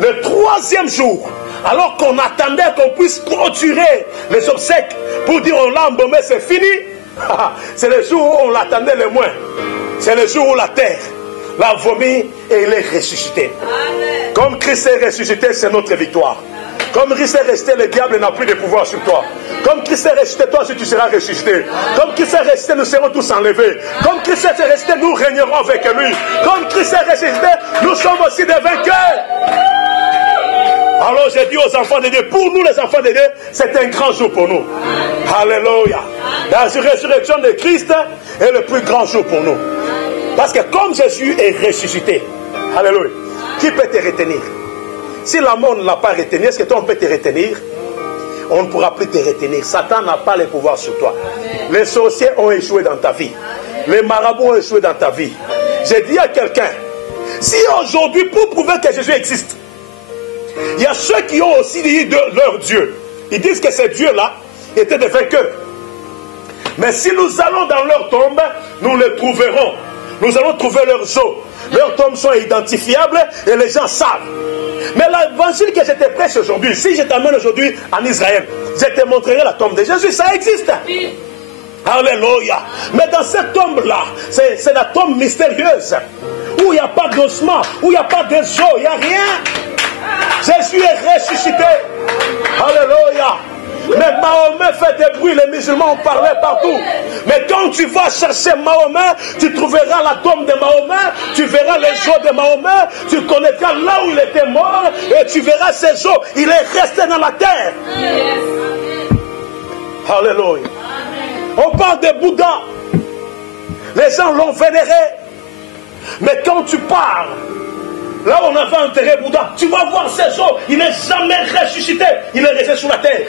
Le troisième jour, alors qu'on attendait qu'on puisse clôturer les obsèques pour dire on l'a embaumé, c'est fini. C'est le jour où on l'attendait le moins. C'est le jour où la terre l'a vomi et il est ressuscité. Amen. Comme Christ est ressuscité, c'est notre victoire. Comme Christ est resté, le diable n'a plus de pouvoir sur toi. Comme Christ est ressuscité, toi aussi tu seras ressuscité. Comme Christ est ressusté, nous serons tous enlevés. Comme Christ est ressusté, nous régnerons avec lui. Comme Christ est ressuscité, nous sommes aussi des vainqueurs. j'ai dit aux enfants de Dieu, pour nous les enfants de Dieu, c'est un grand jour pour nous. Alléluia. La résurrection de Christ est le plus grand jour pour nous. Parce que comme Jésus est ressuscité, alléluia, qui peut te retenir? Si la mort ne l'a pas retenu, est-ce que toi on peut te retenir? On ne pourra plus te retenir. Satan n'a pas le pouvoir sur toi. Les sorciers ont échoué dans ta vie. Les marabouts ont échoué dans ta vie. J'ai dit à quelqu'un, si aujourd'hui, pour prouver que Jésus existe, il y a ceux qui ont aussi dit de leur Dieu. Ils disent que ces dieux-là étaient des vainqueurs. Mais si nous allons dans leur tombe, nous les trouverons. Nous allons trouver leurs os. Leurs tombes sont identifiables et les gens savent. Mais l'évangile que je te prêche aujourd'hui, si je t'amène aujourd'hui en Israël, je te montrerai la tombe de Jésus, ça existe. Alléluia. Mais dans cette tombe-là, c'est la tombe mystérieuse, où il n'y a pas d'ossements, où il n'y a pas de os, il n'y a rien. Jésus est ressuscité. Alléluia. Mais Mahomet fait des bruits, les musulmans ont parlé partout. Mais quand tu vas chercher Mahomet, tu trouveras la tombe de Mahomet, tu verras les os de Mahomet, tu connaîtras là où il était mort et tu verras ses os. Il est resté dans la terre. Alléluia. On parle de Bouddha. Les gens l'ont vénéré. Mais quand tu parles, là où on avait enterré Bouddha, tu vas voir ses os. Il n'est jamais ressuscité. Il est resté sous la terre.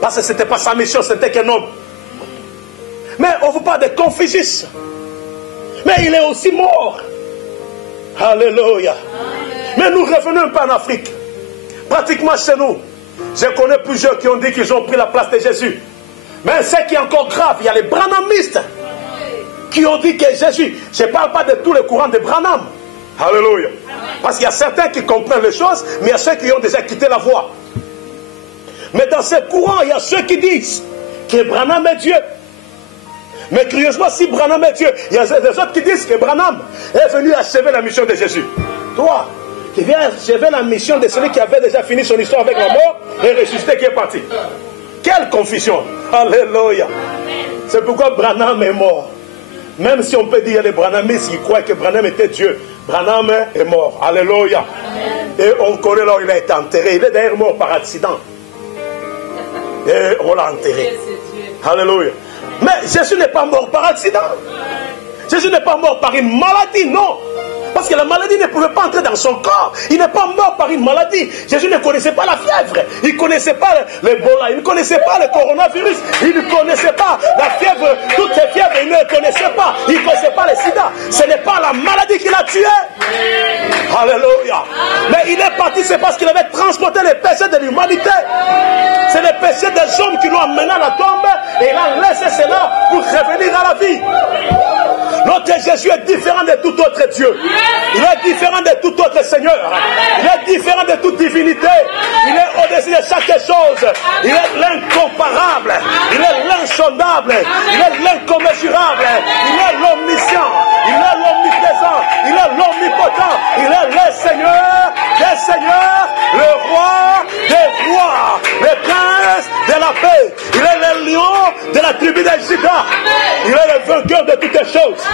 Parce que ce n'était pas sa mission, c'était qu'un homme. Mais on vous parle de Confucius. Mais il est aussi mort. Alléluia. Mais nous revenons un peu en Afrique. Pratiquement chez nous, je connais plusieurs qui ont dit qu'ils ont pris la place de Jésus. Mais ce qui est encore grave, il y a les branhamistes qui ont dit que Jésus, je ne parle pas de tous les courants de Branham. Alléluia. Parce qu'il y a certains qui comprennent les choses, mais il y a ceux qui ont déjà quitté la voie. Mais dans ces courants, il y a ceux qui disent que Branham est Dieu. Mais curieusement, si Branham est Dieu, il y a des autres qui disent que Branham est venu achever la mission de Jésus. Toi, qui viens achever la mission de celui qui avait déjà fini son histoire avec la mort et ressuscité qui est parti. Quelle confusion. Alléluia. C'est pourquoi Branham est mort. Même si on peut dire les Branhamistes qui croient que Branham était Dieu, Branham est mort. Alléluia. Et on connaît là où il a été enterré. Il est d'ailleurs mort par accident. Et on l'a enterré. Alléluia. Mais Jésus n'est pas mort par accident. Jésus n'est pas mort par une maladie, non. Parce que la maladie ne pouvait pas entrer dans son corps. Il n'est pas mort par une maladie. Jésus ne connaissait pas la fièvre. Il ne connaissait pas l'Ebola. Il ne connaissait pas le coronavirus. Il ne connaissait pas la fièvre. Toutes ces fièvres, il ne les connaissait pas. Il ne connaissait pas le sida. Ce n'est pas la maladie qui l'a tué. Alléluia. Mais il est parti, c'est parce qu'il avait transporté les péchés de l'humanité. C'est les péchés des hommes qui l'ont amené à la tombe. Et il a laissé cela pour revenir à la vie. Notre Jésus est différent de tout autre Dieu. Il est différent de tout autre Seigneur. Il est différent de toute divinité. Il est au-dessus de chaque chose. Il est l'incomparable. Il est l'insondable. Il est l'incommensurable. Il est l'omniscient. Il est l'omniprésent. Il est l'omnipotent. Il est le Seigneur des seigneurs, le roi des rois, le prince de la paix. Il est le lion de la tribu de Juda. Il est le vainqueur de toutes les choses.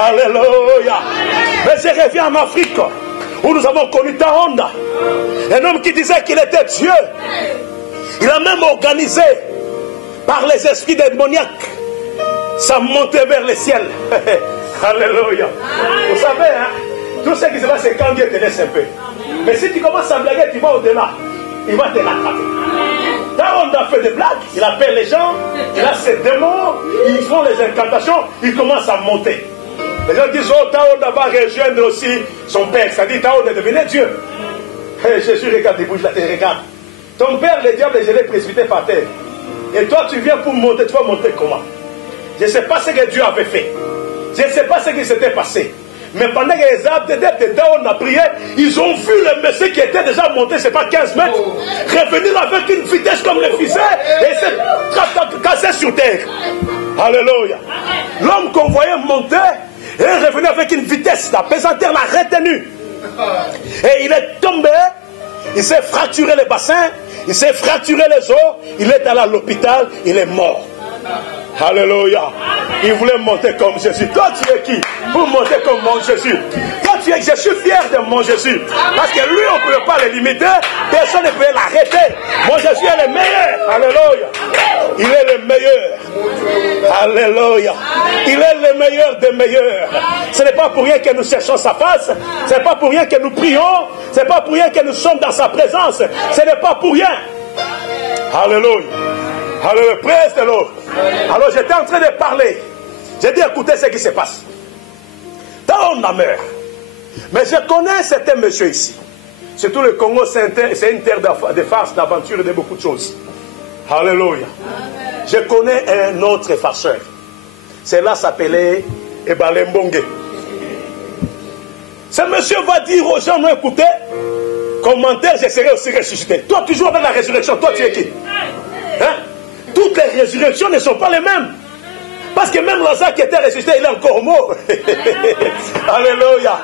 Alléluia. Mais je reviens en Afrique, où nous avons connu Taonda, un homme qui disait qu'il était Dieu. Il a même organisé, par les esprits démoniaques, sa montée vers le ciel. Alléluia. Vous savez, hein, tout ce qui se passe, c'est quand Dieu te laisse un peu. Mais si tu commences à blaguer, tu vas au-delà. Il va te l'attraper. Taonda fait des blagues, il appelle les gens, il a ses démons, ils font les incantations, il commence à monter. Les gens disent, oh, Taonda va rejoindre aussi son père. Ça dit, Taonda devenait Dieu. Et Jésus regarde, il bouge la tête, regarde. Ton père, le diable, je l'ai précipité par terre. Et toi, tu viens pour monter, tu vas monter comment? Je ne sais pas ce que Dieu avait fait. Je ne sais pas ce qui s'était passé. Mais pendant que les arbres de Taonda priaient, ils ont vu le monsieur qui était déjà monté, c'est pas 15 mètres, revenir avec une vitesse comme le fusil et s'est cassé sur terre. Alléluia. L'homme qu'on voyait monter est revenu avec une vitesse. La pesanteur l'a retenu. Et il est tombé, il s'est fracturé les bassins, il s'est fracturé les os, il est allé à l'hôpital, il est mort. Alléluia. Il voulait monter comme Jésus. Toi, tu es qui pour monter comme mon Jésus? Toi, je suis fier de mon Jésus. Parce que lui, on ne pouvait pas le limiter. Personne ne pouvait l'arrêter. Mon Jésus est le meilleur. Alléluia. Il est le meilleur. Alléluia. Il est le meilleur des meilleurs. Ce n'est pas pour rien que nous cherchons sa face. Ce n'est pas pour rien que nous prions. Ce n'est pas pour rien que nous sommes dans sa présence. Ce n'est pas pour rien. Alléluia. Alléluia. Praise the Lord. Alors j'étais en train de parler. J'ai dit écoutez ce qui se passe. Dans on a meurt. Mais je connais certains messieurs ici. Surtout le Congo, c'est une terre de farce, d'aventure et de beaucoup de choses. Alléluia. Je connais un autre farceur. Celui-là s'appelait Ebalembongue. Ce monsieur va dire aux gens, non écoutez, commentaire, je serai aussi ressuscité. Toi, toujours avec la résurrection, toi tu es qui? Hein? Toutes les résurrections ne sont pas les mêmes. Parce que même Lazare qui était ressuscité, il est encore mort. Alléluia.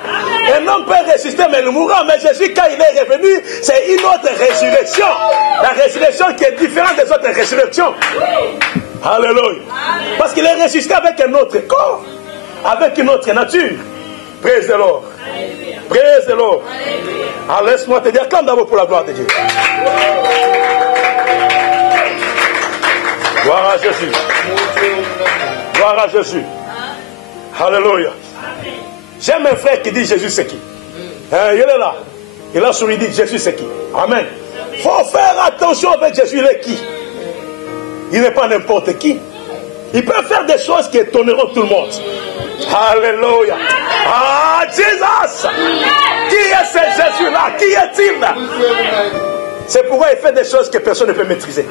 Un homme peut ressusciter, mais il mourra. Mais Jésus, quand il est revenu, c'est une autre résurrection. La résurrection qui est différente des autres résurrections. Alléluia. Parce qu'il est ressuscité avec un autre corps, avec une autre nature. Praise the Lord. Praise the Lord. Alors laisse-moi te dire, acclame d'abord pour la gloire de Dieu. Gloire à Jésus. Gloire à Jésus. Alléluia. J'aime un frère qui dit Jésus c'est qui. Il est là. Il a souri, il dit Jésus c'est qui. Amen. Il faut faire attention avec Jésus, il est qui. Il n'est pas n'importe qui. Il peut faire des choses qui étonneront tout le monde. Alléluia. Ah, Jésus. Qui est ce Jésus-là? Qui est-il? C'est pourquoi il fait des choses que personne ne peut maîtriser.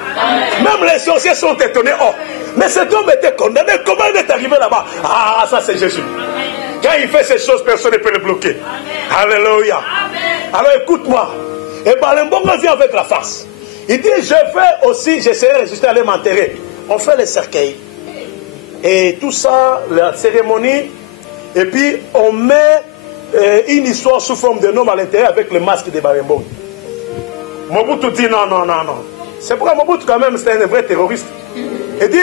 Même les sorciers sont étonnés. Oh, mais cet homme était condamné. Comment il est arrivé là-bas? Ah, ça c'est Jésus. Quand il fait ces choses, personne ne peut le bloquer. Alléluia. Alors écoute-moi. Et Balembongo vient avec la farce. Il dit, je vais aussi, j'essaierai juste d'aller m'enterrer. On fait les cercueils. Et tout ça, la cérémonie. Et puis, on met une histoire sous forme de nom à l'intérieur avec le masque de Balembongo. Mobutu dit non, non, non, non. C'est pourquoi Mobutu quand même, c'est un vrai terroriste. Il dit,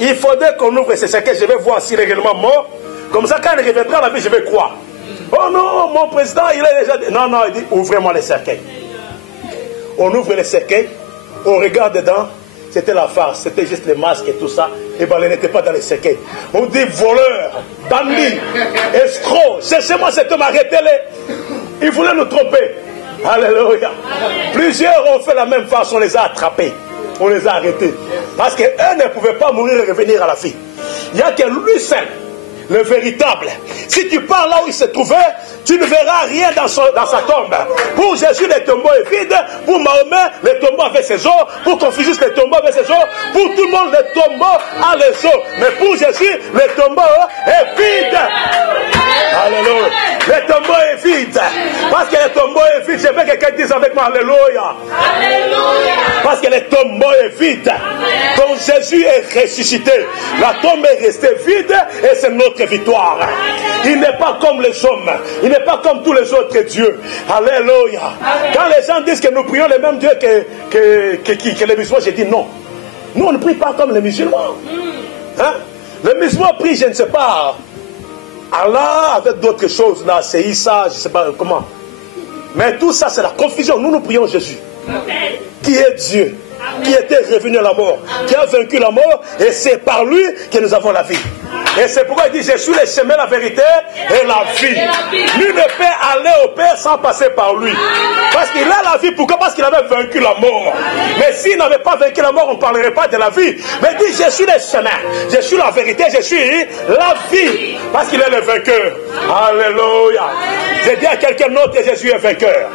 il faudrait qu'on ouvre ces cercueils, je vais voir s'il est réellement mort. Comme ça, quand il reviendra à la vie, je vais croire. Oh non, mon président, il est déjà... Non, non, il dit, ouvrez-moi les cercueils. On ouvre les cercueils, on regarde dedans, c'était la farce, c'était juste les masques et tout ça. Et ben, il n'était pas dans les cercueils. On dit voleur, bandit, escroc, cherchez-moi cet homme, arrêtez-les. Il voulait nous tromper. Alléluia. Plusieurs ont fait la même farce, on les a attrapés. On les a arrêtés. Parce qu'eux ne pouvaient pas mourir et revenir à la vie. Il n'y a que lui seul, le véritable. Si tu pars là où il se trouvait, tu ne verras rien dans sa tombe. Pour Jésus, le tombeau est vide. Pour Mahomet, le tombeau avait ses os. Pour Confucius, le tombeau avait ses os. Pour tout le monde, le tombeau a les os. Mais pour Jésus, le tombeau est vide. Alléluia. Le tombeau est vide. Parce que le tombeau est vide. Je veux que quelqu'un dise avec moi Alléluia. Alléluia. Parce que le tombeau est vide. Donc Jésus est ressuscité. La tombe est restée vide et c'est notre victoire. Il n'est pas comme les hommes. Il n'est pas comme tous les autres dieux. Alléluia. Quand les gens disent que nous prions le même Dieu que les musulmans, j'ai dit non. Nous, on ne prie pas comme les musulmans. Hein? Les musulmans prient, je ne sais pas, Allah avec d'autres choses, là, c'est Issa, je ne sais pas comment. Mais tout ça, c'est la confusion. Nous, nous prions Jésus. Qui est Dieu, qui était revenu à la mort, qui a vaincu la mort, et c'est par lui que nous avons la vie. Et c'est pourquoi il dit, je suis le chemin, la vérité et la vie. Lui ne peut aller au Père sans passer par lui. Parce qu'il a la vie. Pourquoi? Parce qu'il avait vaincu la mort. Mais s'il n'avait pas vaincu la mort, on ne parlerait pas de la vie. Mais il dit, je suis le chemin, je suis la vérité, je suis la vie. Parce qu'il est le vainqueur. Alléluia. J'ai dit à quelqu'un, notre Jésus est vainqueur.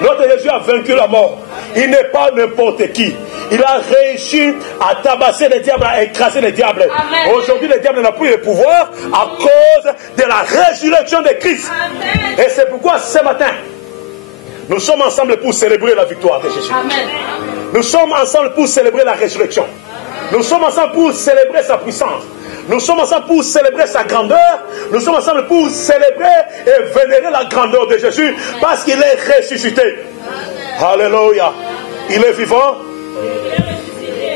Notre Jésus a vaincu la mort. Il n'est pas n'importe qui. Il a réussi à tabasser les diables, à écraser les diables. Aujourd'hui, le diable n'a plus le pouvoir à cause de la résurrection de Christ. Amen. Et c'est pourquoi ce matin, nous sommes ensemble pour célébrer la victoire de Jésus. Amen. Nous sommes ensemble pour célébrer la résurrection. Nous sommes ensemble pour célébrer sa puissance. Nous sommes ensemble pour célébrer sa grandeur. Nous sommes ensemble pour célébrer et vénérer la grandeur de Jésus parce qu'il est ressuscité. Alléluia. Il est vivant.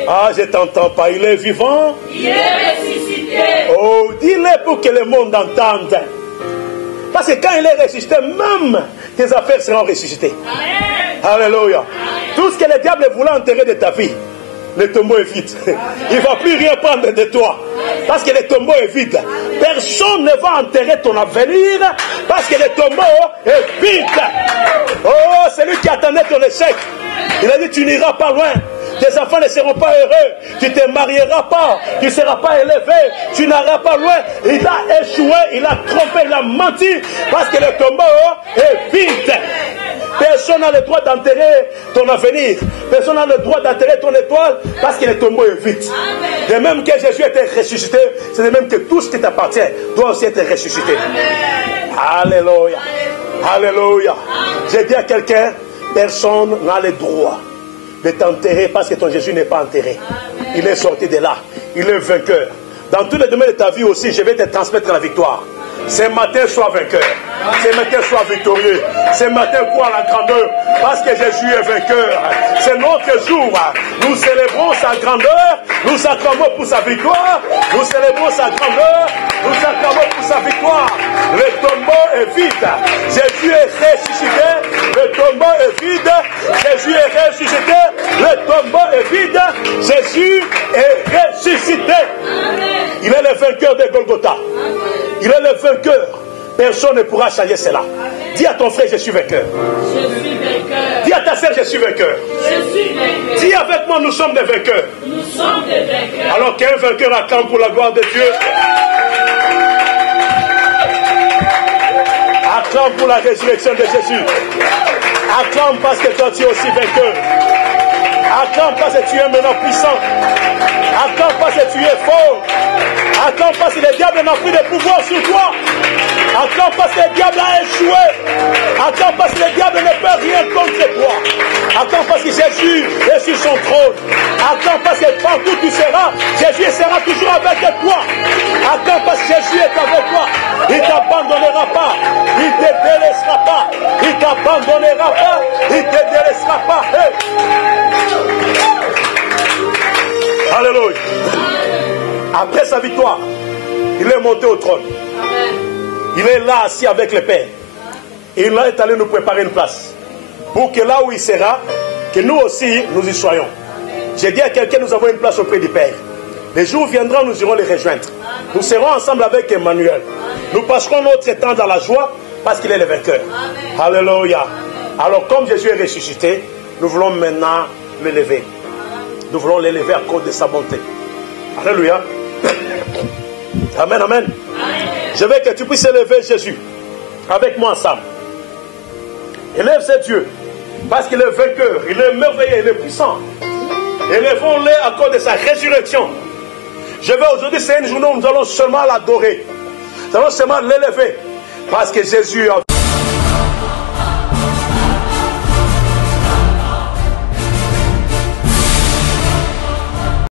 Ah, je t'entends pas. Il est vivant. Il est ressuscité. Oh, dis-le pour que le monde entende. Parce que quand il est ressuscité, même tes affaires seront ressuscitées. Alléluia. Tout ce que le diable voulait enterrer de ta vie, le tombeau est vide. Il ne va plus rien prendre de toi. Parce que le tombeau est vide. Personne ne va enterrer ton avenir. Parce que le tombeau est vide. Oh, celui qui attendait ton échec. Il a dit, tu n'iras pas loin. Tes enfants ne seront pas heureux. Tu ne te marieras pas. Tu ne seras pas élevé. Tu n'auras pas loin. Il a échoué. Il a trompé. Il a menti. Parce que le tombeau est vide. Personne n'a le droit d'enterrer ton avenir. Personne n'a le droit d'enterrer ton étoile parce que le tombeau est vide. De même que Jésus était ressuscité, c'est de même que tout ce qui t'appartient doit aussi être ressuscité. Alléluia. Alléluia. J'ai dit à quelqu'un, personne n'a le droit de t'enterrer parce que ton Jésus n'est pas enterré. Il est sorti de là. Il est vainqueur. Dans tous les domaines de ta vie aussi, je vais te transmettre la victoire. Ce matin, sois vainqueur. Ce matin, sois victorieux. Ce matin, crois à la grandeur. Parce que Jésus est vainqueur. C'est notre jour. Nous célébrons sa grandeur. Nous acclamons pour sa victoire. Nous célébrons sa grandeur. Nous acclamons pour sa victoire. Le tombeau est vide. Jésus est ressuscité. Le tombeau est vide. Jésus est ressuscité. Le tombeau est vide. Jésus est ressuscité. Il est le vainqueur de Golgotha. Il est le vainqueur. Personne ne pourra changer cela. Dis à ton frère, je suis vainqueur. Je suis vainqueur. Dis à ta sœur, je suis vainqueur. Je suis vainqueur. Dis avec moi, nous sommes des vainqueurs. Nous sommes des vainqueurs. Alors qu'un vainqueur acclame pour la gloire de Dieu. Acclame pour la résurrection de Jésus. Acclame parce que toi tu es aussi vainqueur. Acclame parce que tu es maintenant puissant. Acclame parce que tu es fort. Acclame parce que le diable n'a plus de pouvoir sur toi. Acclame parce que le diable a échoué. Acclame parce que le diable ne peut rien contre toi. Acclame parce que Jésus est sur son trône. Acclame parce que partout tu seras, Jésus sera toujours avec toi. Acclame parce que Jésus est avec toi. Il ne t'abandonnera pas. Il ne te délaissera pas. Il ne t'abandonnera pas. Il ne te délaissera pas. Hey. Alléluia. Après sa victoire, il est monté au trône. Il est là assis avec le Père. Et il est allé nous préparer une place. Pour que là où il sera, que nous aussi, nous y soyons. J'ai dit à quelqu'un, nous avons une place auprès du Père. Les jours viendront, nous irons les rejoindre. Nous serons ensemble avec Emmanuel. Nous passerons notre temps dans la joie parce qu'il est le vainqueur. Alléluia. Alors comme Jésus est ressuscité, nous voulons maintenant l'élever. Nous voulons l'élever à cause de sa bonté. Alléluia. Amen, amen. Je veux que tu puisses élever Jésus avec moi ensemble. Élève ce Dieu parce qu'il est vainqueur, il est merveilleux, il est puissant. Élevons-le à cause de sa résurrection. Je veux aujourd'hui, c'est une journée où nous allons seulement l'adorer. Nous allons seulement l'élever parce que Jésus a